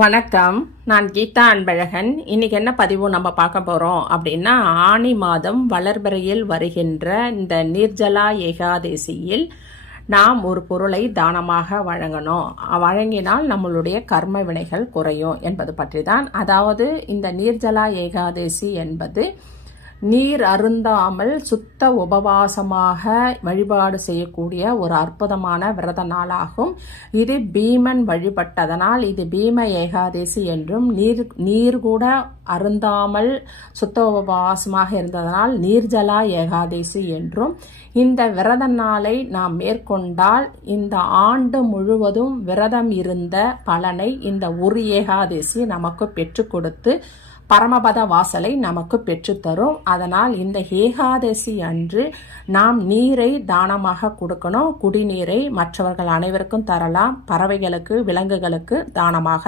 வணக்கம். நான் கீதா அன்பழகன். இன்னைக்கு என்ன பதிவு நம்ம பார்க்க போகிறோம் அப்படின்னா, ஆனி மாதம் வளர்பிறையில் வருகின்ற இந்த நிர்ஜலா ஏகாதசியில் நாம் ஒரு பொருளை தானமாக வழங்கணும். வழங்கினால் நம்மளுடைய கர்ம வினைகள் குறையும் என்பது பற்றி தான். அதாவது இந்த நிர்ஜலா ஏகாதசி என்பது நீர் அருந்தாமல் சுத்த உபவாசமாக வழிபாடு செய்யக்கூடிய ஒரு அற்புதமான விரத நாளாகும். இது பீமன் வழிபட்டதனால் இது பீம ஏகாதசி என்றும், நீர் கூட அருந்தாமல் சுத்த உபவாசமாக இருந்ததனால் நீர்ஜலா ஏகாதசி என்றும், இந்த விரத நாளை நாம் மேற்கொண்டால் இந்த ஆண்டு முழுவதும் விரதம் இருந்த பலனை இந்த ஒரு ஏகாதசி நமக்கு பெற்றுக் கொடுத்து பரமபத வாசலை நமக்கு பெற்றுத்தரும். அதனால் இந்த ஏகாதசி அன்று நாம் நீரை தானமாக கொடுக்கணும். குடிநீரை மற்றவர்கள் அனைவருக்கும் தரலாம். பறவைகளுக்கு, விலங்குகளுக்கு தானமாக